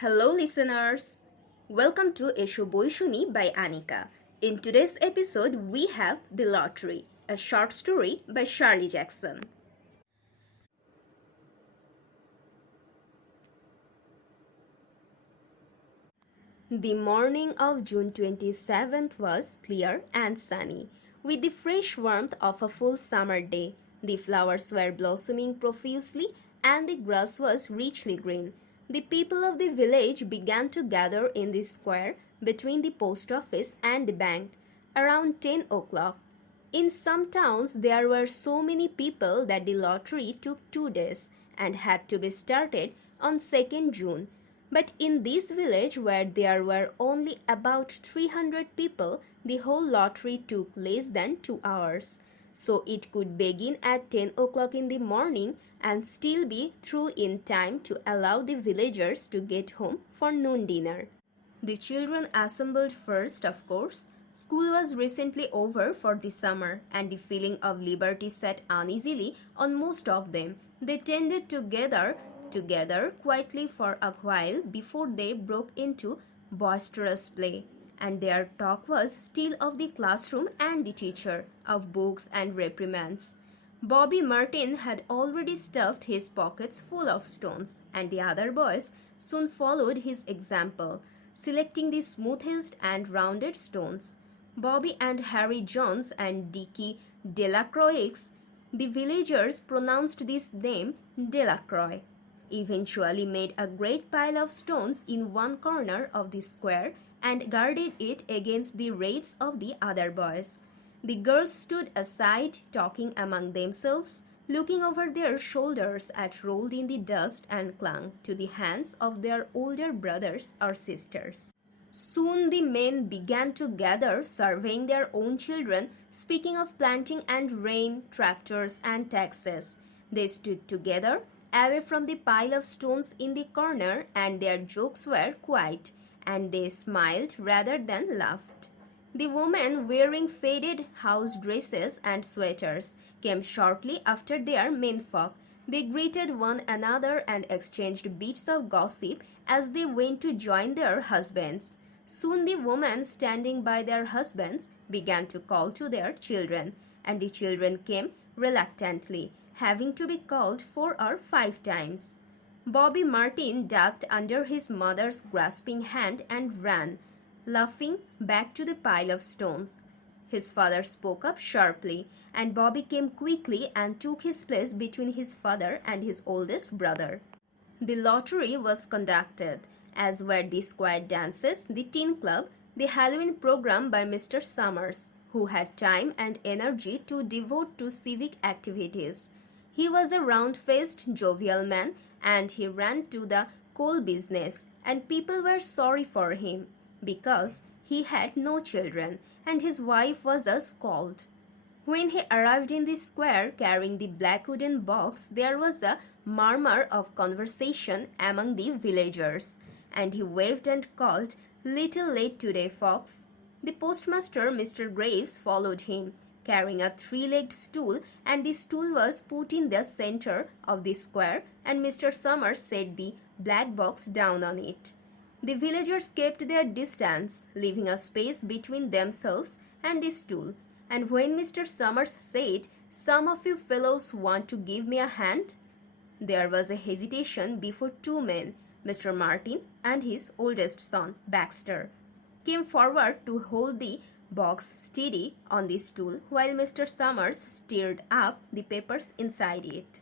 Hello, listeners! Welcome to Eshoboishunibyanika by Anika. In today's episode, we have The Lottery, a short story by Shirley Jackson. The morning of June 27th was clear and sunny, with the fresh warmth of a full summer day. The flowers were blossoming profusely and the grass was richly green. The people of the village began to gather in the square between the post office and the bank around 10 o'clock. In some towns, there were so many people that the lottery took 2 days and had to be started on 2nd June. But in this village, where there were only about 300 people, the whole lottery took less than 2 hours. So it could begin at 10 o'clock in the morning and still be through in time to allow the villagers to get home for noon dinner. The children assembled first, of course. School was recently over for the summer, and the feeling of liberty sat uneasily on most of them. They tended to gather together quietly for a while before they broke into boisterous play, and their talk was still of the classroom and the teacher, of books and reprimands. Bobby Martin had already stuffed his pockets full of stones, and the other boys soon followed his example, selecting the smoothest and rounded stones. Bobby and Harry Jones and Dickie Delacroix, the villagers pronounced this name Delacroix, eventually made a great pile of stones in one corner of the square and guarded it against the raids of the other boys. The girls stood aside, talking among themselves, looking over their shoulders at rolled in the dust and clung to the hands of their older brothers or sisters. Soon the men began to gather, surveying their own children, speaking of planting and rain, tractors and taxes. They stood together, away from the pile of stones in the corner, and their jokes were quiet, and they smiled rather than laughed. The women, wearing faded house dresses and sweaters, came shortly after their menfolk. They greeted one another and exchanged bits of gossip as they went to join their husbands. Soon the women standing by their husbands began to call to their children, and the children came reluctantly, having to be called 4 or 5 times. Bobby Martin ducked under his mother's grasping hand and ran, laughing, back to the pile of stones. His father spoke up sharply, and Bobby came quickly and took his place between his father and his oldest brother. The lottery was conducted, as were the square dances, the teen club, the Halloween program by Mr. Summers, who had time and energy to devote to civic activities. He was a round-faced, jovial man, and he ran to the coal business, and people were sorry for him, because he had no children, and his wife was a scold. When he arrived in the square carrying the black wooden box, there was a murmur of conversation among the villagers, and he waved and called, "Little late today, folks." The postmaster, Mr. Graves, followed him, carrying a three-legged stool, and the stool was put in the center of the square, and Mr. Summers set the black box down on it. The villagers kept their distance, leaving a space between themselves and the stool, and when Mr. Summers said, "Some of you fellows want to give me a hand?" there was a hesitation before two men, Mr. Martin and his oldest son, Baxter, came forward to hold the box steady on the stool while Mr. Summers stirred up the papers inside it.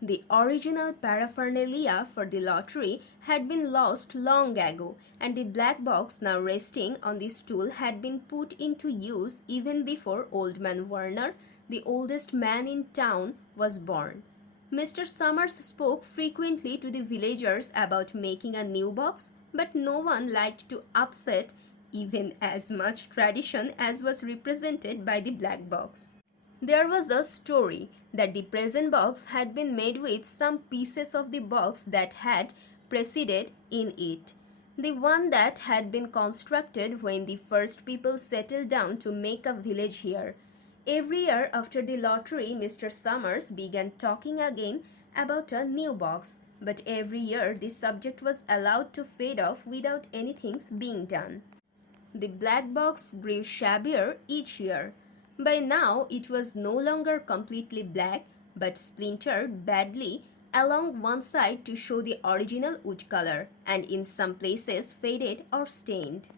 The original paraphernalia for the lottery had been lost long ago, and the black box now resting on the stool had been put into use even before Old Man Warner, the oldest man in town, was born. Mr. Summers spoke frequently to the villagers about making a new box, but no one liked to upset even as much tradition as was represented by the black box. There was a story that the present box had been made with some pieces of the box that had preceded in it, the one that had been constructed when the first people settled down to make a village here. Every year after the lottery, Mr. Summers began talking again about a new box, but every year the subject was allowed to fade off without anything being done. The black box grew shabbier each year. By now it was no longer completely black, but splintered badly along one side to show the original wood color, and in some places faded or stained.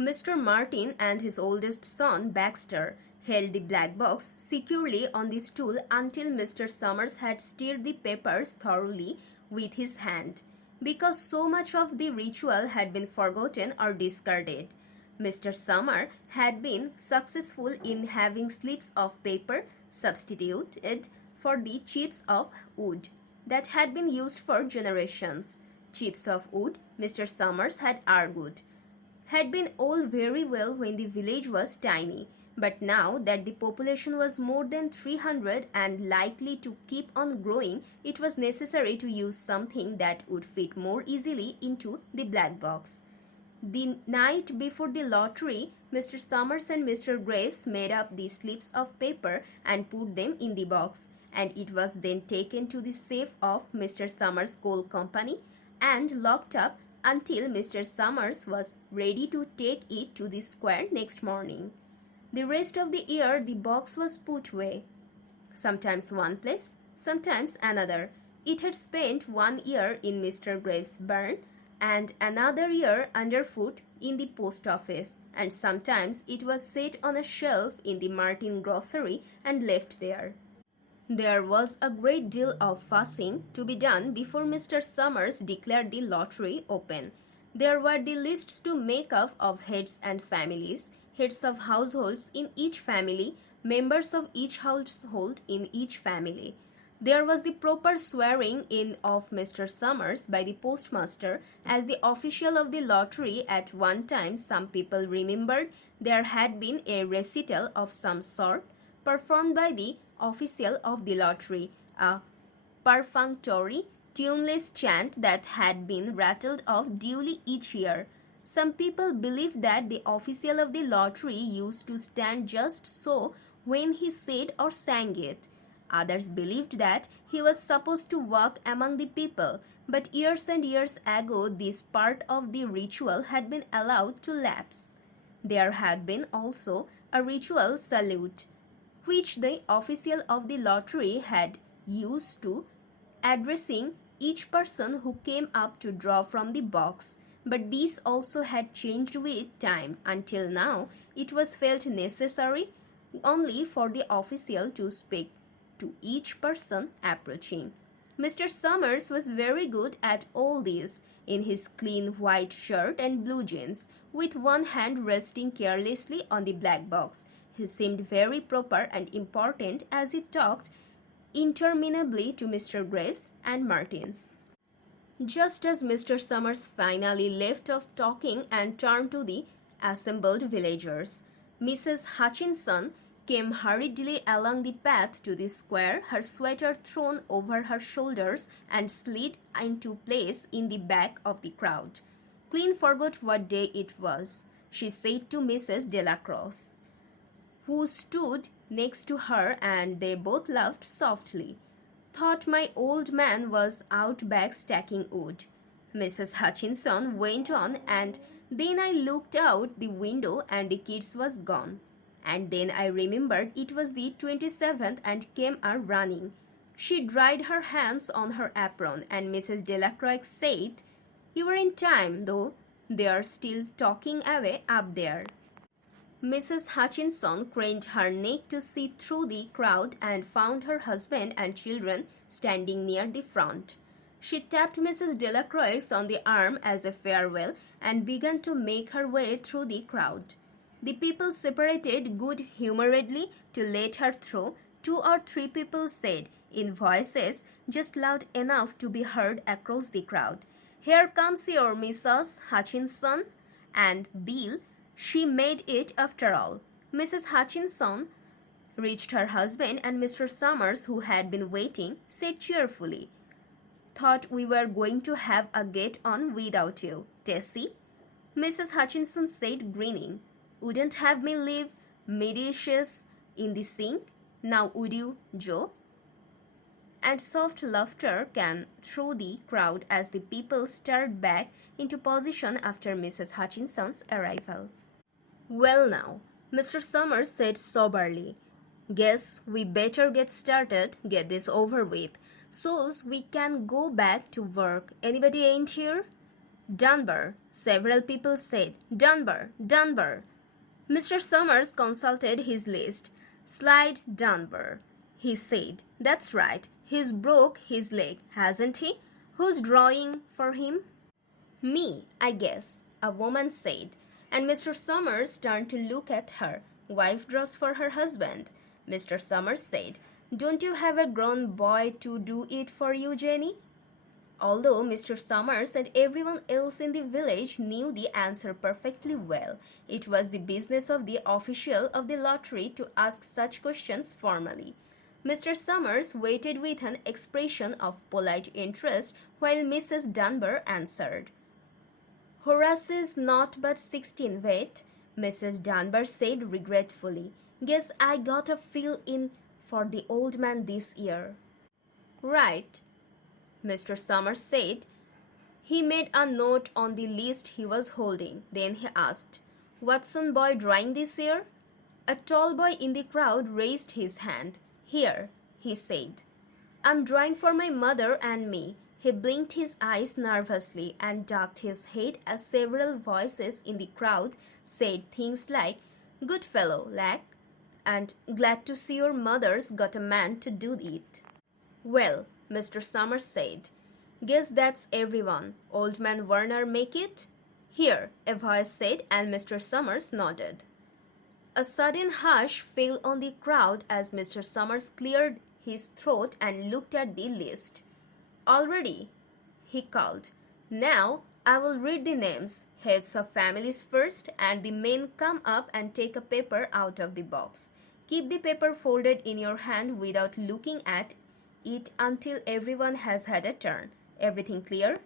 Mr. Martin and his oldest son, Baxter, held the black box securely on the stool until Mr. Summers had stirred the papers thoroughly with his hand, because so much of the ritual had been forgotten or discarded. Mr. Summer had been successful in having slips of paper substituted for the chips of wood that had been used for generations. Chips of wood, Mr. Summers had argued, had been all very well when the village was tiny, but now that the population was more than 300 and likely to keep on growing, it was necessary to use something that would fit more easily into the black box. The night before the lottery, Mr. Summers and Mr. Graves made up the slips of paper and put them in the box, and it was then taken to the safe of Mr. Summers' coal company and locked up until Mr. Summers was ready to take it to the square next morning. The rest of the year the box was put away, sometimes one place, sometimes another. It had spent 1 year in Mr. Graves' barn, and another year underfoot in the post office, and sometimes it was set on a shelf in the Martin grocery and left there. There was a great deal of fussing to be done before Mr. Summers declared the lottery open. There were the lists to make up of heads and families, heads of households in each family, members of each household in each family. There was the proper swearing in of Mr. Summers by the postmaster as the official of the lottery. At one time, some people remembered there had been a recital of some sort performed by the official of the lottery, a perfunctory, tuneless chant that had been rattled off duly each year. Some people believed that the official of the lottery used to stand just so when he said or sang it. Others believed that he was supposed to walk among the people, but years and years ago this part of the ritual had been allowed to lapse. There had been also a ritual salute, which the official of the lottery had used to addressing each person who came up to draw from the box, but these also had changed with time. Until now, it was felt necessary only for the official to speak to each person approaching. Mr. Summers was very good at all this, in his clean white shirt and blue jeans, with one hand resting carelessly on the black box. He seemed very proper and important as he talked interminably to Mr. Graves and Martins. Just as Mr. Summers finally left off talking and turned to the assembled villagers, Mrs. Hutchinson came hurriedly along the path to the square, her sweater thrown over her shoulders, and slid into place in the back of the crowd. "Clean forgot what day it was," she said to Mrs. Delacroix, who stood next to her, and they both laughed softly. "Thought my old man was out back stacking wood," Mrs. Hutchinson went on, "and then I looked out the window and the kids was gone. And then I remembered it was the 27th and came running." She dried her hands on her apron, and Mrs. Delacroix said, "You were in time, though. They're still talking away up there." Mrs. Hutchinson craned her neck to see through the crowd and found her husband and children standing near the front. She tapped Mrs. Delacroix on the arm as a farewell and began to make her way through the crowd. The people separated good-humoredly to let her through. 2 or 3 people said, in voices just loud enough to be heard across the crowd, "Here comes your Mrs. Hutchinson." And Bill, she made it after all. Mrs. Hutchinson reached her husband, and Mr. Summers, who had been waiting, said cheerfully, "Thought we were going to have a get-on without you, Tessie." Mrs. Hutchinson said, grinning, "Wouldn't have me leave me dishes in the sink, now would you, Joe?" and soft laughter came through the crowd as the people started back into position after Mrs. Hutchinson's arrival. "Well now," Mr. Summers said soberly, "guess we better get started, get this over with, so's we can go back to work. Anybody ain't here?" "Dunbar," several people said. "Dunbar, Dunbar." Mr. Summers consulted his list. "Slide Dunbar," he said. "That's right. He's broke his leg, hasn't he? Who's drawing for him?" "Me, I guess," a woman said, and Mr. Summers turned to look at her. "Wife draws for her husband." Mr. Summers said, "Don't you have a grown boy to do it for you, Jenny?" Although Mr. Summers and everyone else in the village knew the answer perfectly well, it was the business of the official of the lottery to ask such questions formally. Mr. Summers waited with an expression of polite interest while Mrs. Dunbar answered. "Horace is not but 16, wait," Mrs. Dunbar said regretfully. "Guess I got a fill-in for the old man this year." "Right," Mr. Summers said. He made a note on the list he was holding. Then he asked, "Watson boy drawing this year?" A tall boy in the crowd raised his hand. "Here," he said. "I'm drawing for my mother and me." He blinked his eyes nervously and ducked his head as several voices in the crowd said things like, "Good fellow, lad," and "Glad to see your mother's got a man to do it." "Well," Mr. Summers said, "guess that's everyone. Old man Werner make it?" "Here," a voice said, and Mr. Summers nodded. A sudden hush fell on the crowd as Mr. Summers cleared his throat and looked at the list. "All ready," he called. "Now I will read the names, heads of families first, and the men come up and take a paper out of the box. Keep the paper folded in your hand without looking at it until everyone has had a turn. Everything clear?"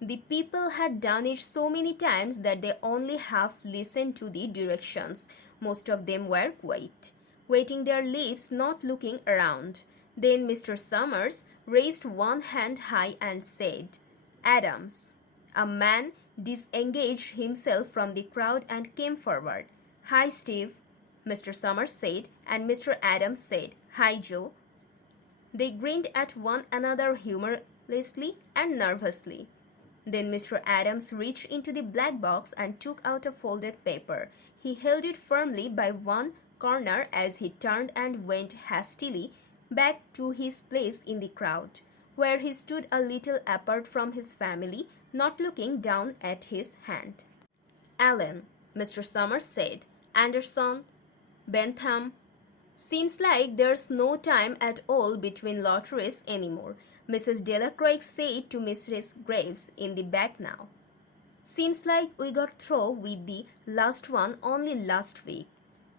The people had done it so many times that they only half listened to the directions. Most of them were quiet, waiting their lips, not looking around. Then Mr. Summers raised one hand high and said, "Adams." A man disengaged himself from the crowd and came forward. "Hi, Steve," Mr. Summers said, and Mr. Adams said, "Hi, Joe." They grinned at one another humorously and nervously. Then Mr. Adams reached into the black box and took out a folded paper. He held it firmly by one corner as he turned and went hastily back to his place in the crowd, where he stood a little apart from his family, not looking down at his hand. "Allen," Mr. Summers said, "Anderson, Bentham. Seems like there's no time at all between lotteries anymore," Mrs. Delacroix said to Mrs. Graves in the back now. "Seems like we got through with the last one only last week."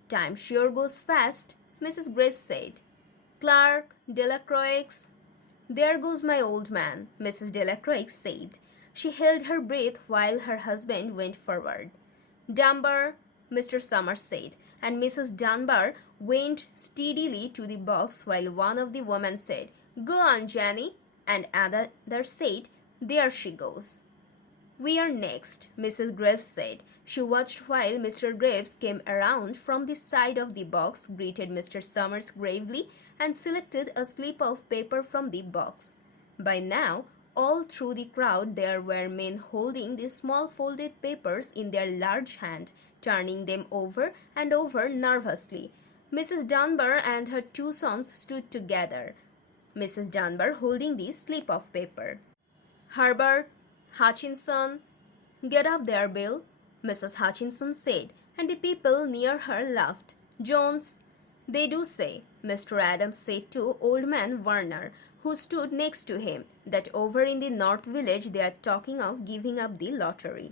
"Time sure goes fast," Mrs. Graves said. "Clark, Delacroix." "There goes my old man," Mrs. Delacroix said. She held her breath while her husband went forward. "Dunbar," Mr. Summers said, and Mrs. Dunbar went steadily to the box while one of the women said, "Go on, Jenny," and another said, "There she goes." "We are next," Mrs. Graves said. She watched while Mr. Graves came around from the side of the box, greeted Mr. Summers gravely, and selected a slip of paper from the box. By now, all through the crowd there were men holding the small folded papers in their large hand, turning them over and over nervously. Mrs. Dunbar and her two sons stood together, Mrs. Dunbar holding the slip of paper. "Herbert, Hutchinson, get up there, Bill," Mrs. Hutchinson said, and the people near her laughed. "Jones, they do say," Mr. Adams said to old man Werner, who stood next to him, "that over in the North Village they are talking of giving up the lottery."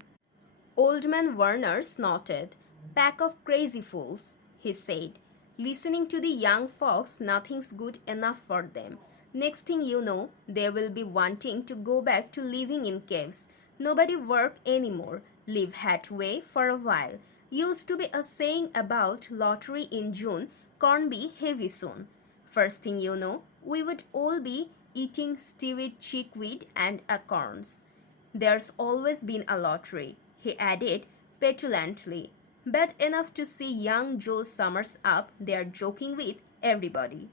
Old man Werner snorted. "Pack of crazy fools," he said. "Listening to the young folks, nothing's good enough for them. Next thing you know, they will be wanting to go back to living in caves. Nobody work anymore. Live hat way for a while. Used to be a saying about lottery in June, corn be heavy soon. First thing you know, we would all be eating stewed chickweed and acorns. There's always been a lottery, he added petulantly, but enough to see young Joe Summers up there joking with everybody.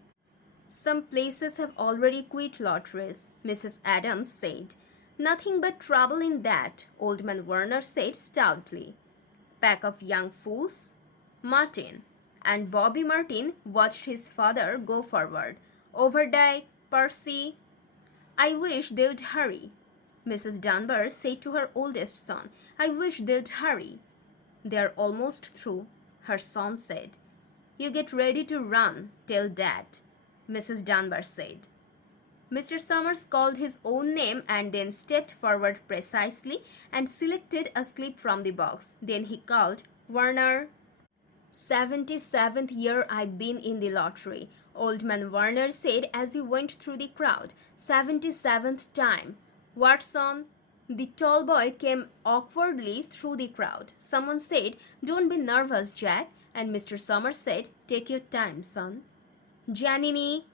Some places have already quit lotteries, Mrs. Adams said. Nothing but trouble in that, Old Man Werner said stoutly. Pack of young fools? Martin. And Bobby Martin watched his father go forward. Overdyke, Percy. I wish they'd hurry, Mrs. Dunbar said to her oldest son. I wish they'd hurry. They're almost through, her son said. You get ready to run, tell Dad, Mrs. Dunbar said. Mr. Summers called his own name and then stepped forward precisely and selected a slip from the box. Then he called, Werner. 77th year I've been in the lottery, Old Man Werner said as he went through the crowd. 77th time. Watson. The tall boy came awkwardly through the crowd. Someone said, Don't be nervous, Jack. And Mr. Summers said, Take your time, son. Janini.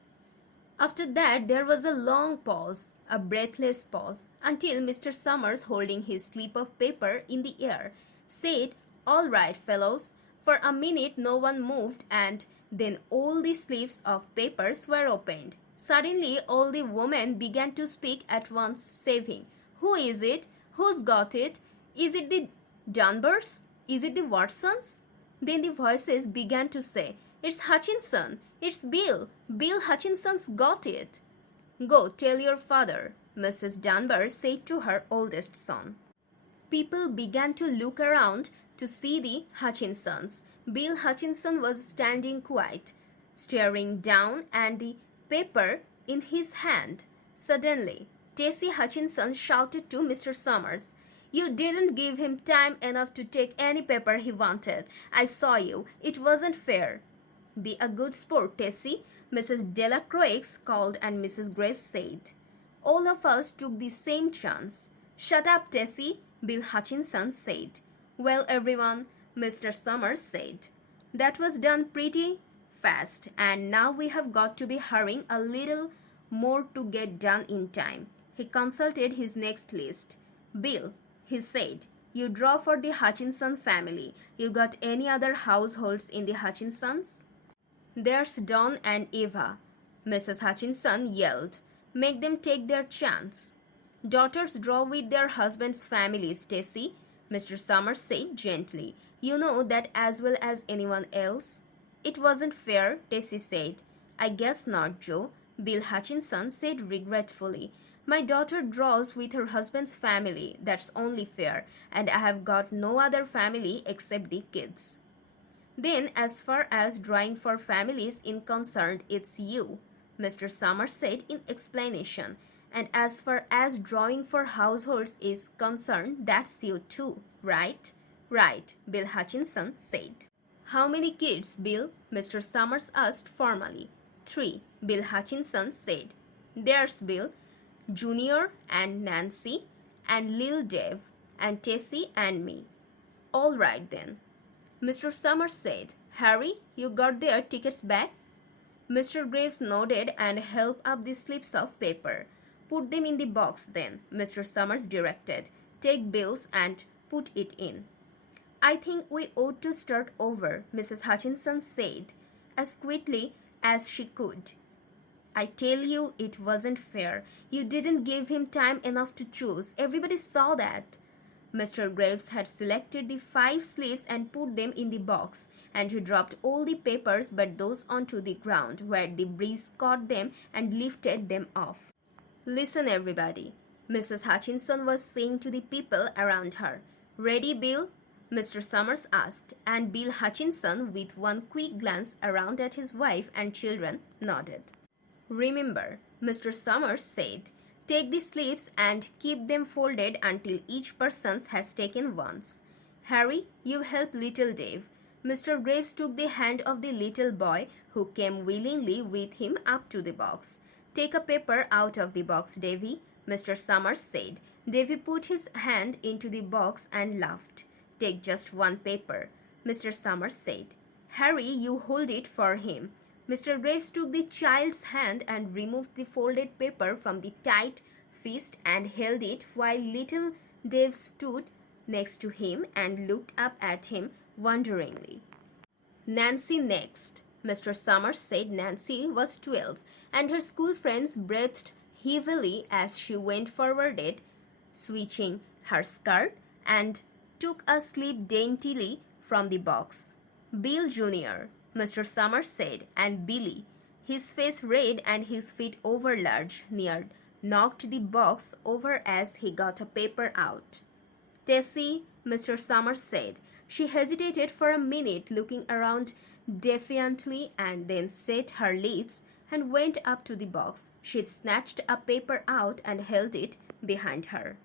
After that there was a long pause, a breathless pause, until Mr. Summers, holding his slip of paper in the air, said, All right, fellows. For a minute no one moved, and then all the slips of papers were opened. Suddenly all the women began to speak at once, saying, Who is it? Who's got it? Is it the Dunbars? Is it the Watsons? Then the voices began to say, It's Hutchinson. It's Bill. Bill Hutchinson's got it. Go tell your father, Mrs. Dunbar said to her oldest son. People began to look around to see the Hutchinsons. Bill Hutchinson was standing quiet, staring down at the paper in his hand. Suddenly, Tessie Hutchinson shouted to Mr. Summers, You didn't give him time enough to take any paper he wanted. I saw you. It wasn't fair. Be a good sport, Tessie, Mrs. Delacroix called, and Mrs. Graves said. All of us took the same chance. Shut up, Tessie, Bill Hutchinson said. Well, everyone, Mr. Summers said. That was done pretty fast, and now we have got to be hurrying a little more to get done in time. He consulted his next list. Bill, he said, you draw for the Hutchinson family. You got any other households in the Hutchinsons? There's Don and Eva, Mrs. Hutchinson yelled. Make them take their chance. Daughters draw with their husbands' families, Tessie, Mr. Summers said gently. You know that as well as anyone else. It wasn't fair, Tessie said. I guess not, Joe, Bill Hutchinson said regretfully. My daughter draws with her husband's family. That's only fair, and I have got no other family except the kids. Then, as far as drawing for families is concerned, it's you, Mr. Summers said in explanation. And as far as drawing for households is concerned, that's you too, right? Right, Bill Hutchinson said. How many kids, Bill? Mr. Summers asked formally. 3, Bill Hutchinson said. There's Bill, Junior and Nancy and Lil Dave and Tessie and me. All right then. Mr. Summers said, Harry, you got their tickets back? Mr. Graves nodded and held up the slips of paper. Put them in the box then, Mr. Summers directed. Take Bill's and put it in. I think we ought to start over, Mrs. Hutchinson said, as quickly as she could. I tell you, it wasn't fair. You didn't give him time enough to choose. Everybody saw that. Mr. Graves had selected the 5 slips and put them in the box, and he dropped all the papers but those onto the ground, where the breeze caught them and lifted them off. Listen, everybody, Mrs. Hutchinson was saying to the people around her. Ready, Bill? Mr. Summers asked, and Bill Hutchinson, with one quick glance around at his wife and children, nodded. Remember, Mr. Summers said, take the slips and keep them folded until each person has taken once. Harry, you help little Dave. Mr. Graves took the hand of the little boy, who came willingly with him up to the box. Take a paper out of the box, Davy, Mr. Summers said. Davy put his hand into the box and laughed. Take just one paper, Mr. Summers said. Harry, you hold it for him. Mr. Graves took the child's hand and removed the folded paper from the tight fist and held it while little Dave stood next to him and looked up at him wonderingly. Nancy next. Mr. Summers said Nancy was 12, and her school friends breathed heavily as she went forward, switching her skirt, and took a slip daintily from the box. Bill Jr., Mr. Summers said, and Billy, his face red and his feet overlarge, knocked the box over as he got a paper out. Tessie, Mr. Summers said. She hesitated for a minute, looking around defiantly, and then set her lips and went up to the box. She snatched a paper out and held it behind her.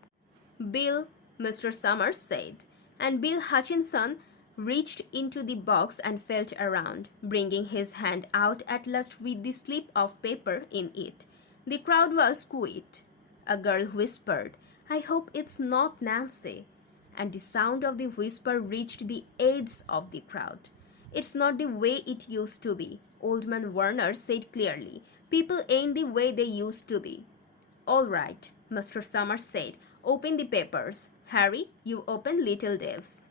Bill, Mr. Summers said, and Bill Hutchinson reached into the box and felt around, bringing his hand out at last with the slip of paper in it. The crowd was quiet. A girl whispered, "I hope it's not Nancy," and the sound of the whisper reached the edge of the crowd. "It's not the way it used to be," Old Man Warner said clearly. "People ain't the way they used to be." "All right," Mr. Summers said. "Open the papers. Harry, you open Little Dave's."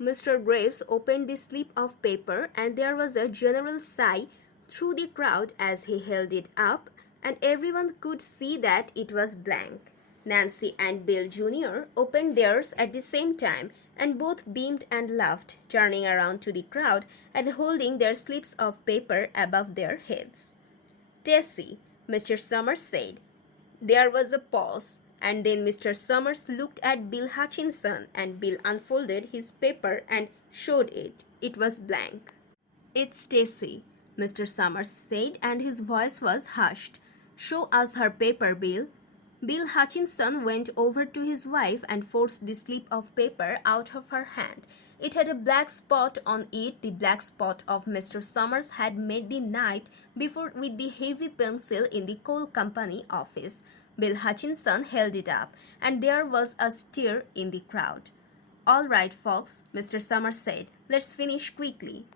Mr. Graves opened the slip of paper, and there was a general sigh through the crowd as he held it up, and everyone could see that it was blank. Nancy and Bill Jr. opened theirs at the same time, and both beamed and laughed, turning around to the crowd and holding their slips of paper above their heads. "Tessie," Mr. Summers said. There was a pause, and then Mr. Summers looked at Bill Hutchinson, and Bill unfolded his paper and showed it. It was blank. "It's Tessie," Mr. Summers said, and his voice was hushed. "Show us her paper, Bill." Bill Hutchinson went over to his wife and forced the slip of paper out of her hand. It had a black spot on it, the black spot of Mr. Summers had made the night before with the heavy pencil in the coal company office. Bill Hutchinson held it up, and there was a stir in the crowd. "All right, folks," Mr. Summers said. "Let's finish quickly."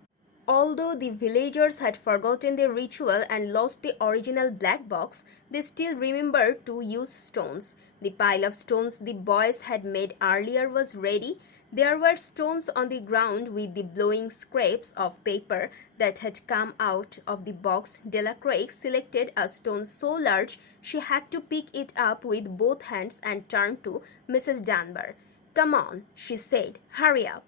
Although the villagers had forgotten the ritual and lost the original black box, they still remembered to use stones. The pile of stones the boys had made earlier was ready. There were stones on the ground with the blowing scraps of paper that had come out of the box. Delacroix selected a stone so large she had to pick it up with both hands and turned to Mrs. Dunbar. "Come on," she said. "Hurry up."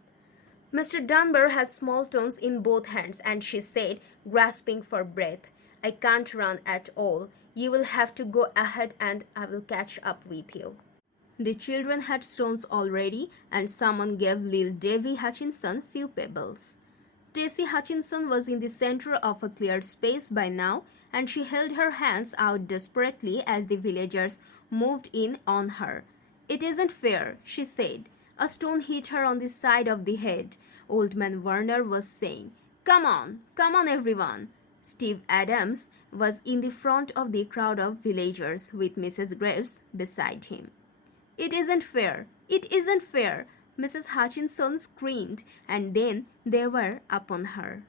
Mr. Dunbar had small stones in both hands, and she said, grasping for breath, "I can't run at all. You will have to go ahead and I will catch up with you." The children had stones already, and someone gave little Davy Hutchinson few pebbles. Tessie Hutchinson was in the center of a cleared space by now, and she held her hands out desperately as the villagers moved in on her. "It isn't fair," she said. A stone hit her on the side of the head. Old Man Warner was saying, come on, everyone." Steve Adams was in the front of the crowd of villagers with Mrs. Graves beside him. "It isn't fair, it isn't fair," Mrs. Hutchinson screamed, and then they were upon her.